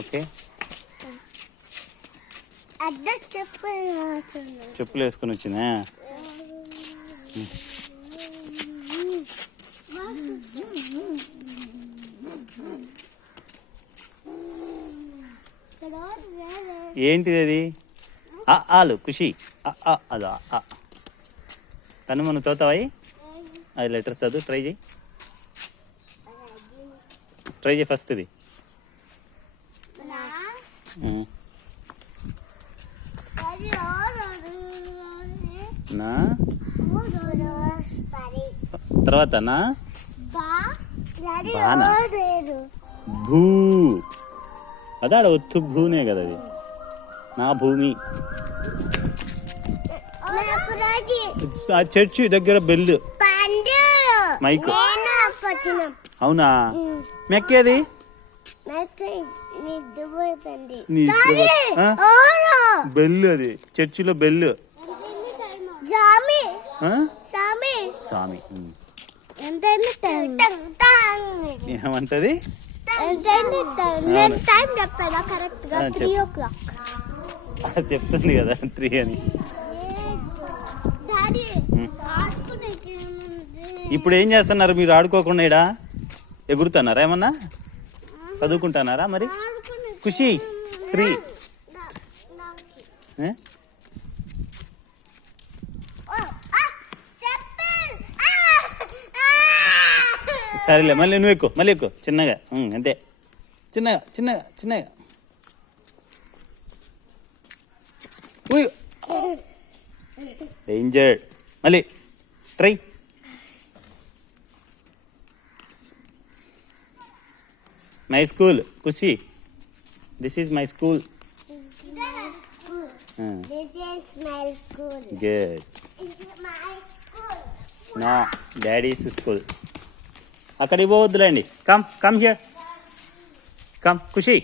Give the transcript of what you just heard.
Okay, చెప్పులు వేసుకొని వచ్చినా. ఏంటిది అది? ఆలు ఖుషి అదో తను మనం చదువుతావా? అది లెటర్ చదువు, ట్రై చేయి ఫస్ట్ ఇది. నా తర్వాత నా భూ, అదాడ ఒత్తు భూనే కదా అది. నా భూమి. ఆ చర్చి దగ్గర బెల్లు మైక్. అవునా? మెక్కేది బెల్లు, అది చర్చిలో బెల్లు. సామి ఏమంటది? చెప్తుంది కదా 3 అని. ఇప్పుడు ఏం చేస్తున్నారు మీరు? ఆడుకోకుండా ఇడా ఎగురుతున్నారా? ఏమన్నా చదువుకుంటున్నారా మరి? ఖుషి 3. సరేలే, మళ్ళీ నువ్వు ఎక్కువ, మళ్ళీ ఎక్కువ చిన్నగా. అంతే, చిన్నగా చిన్నగా చిన్నగా. డేంజర్. మళ్ళీ try. My school Khushi, this is my school. Good. No, daddy's school. అక్కడికి పోవద్దులేండి. Come here, come Kushi.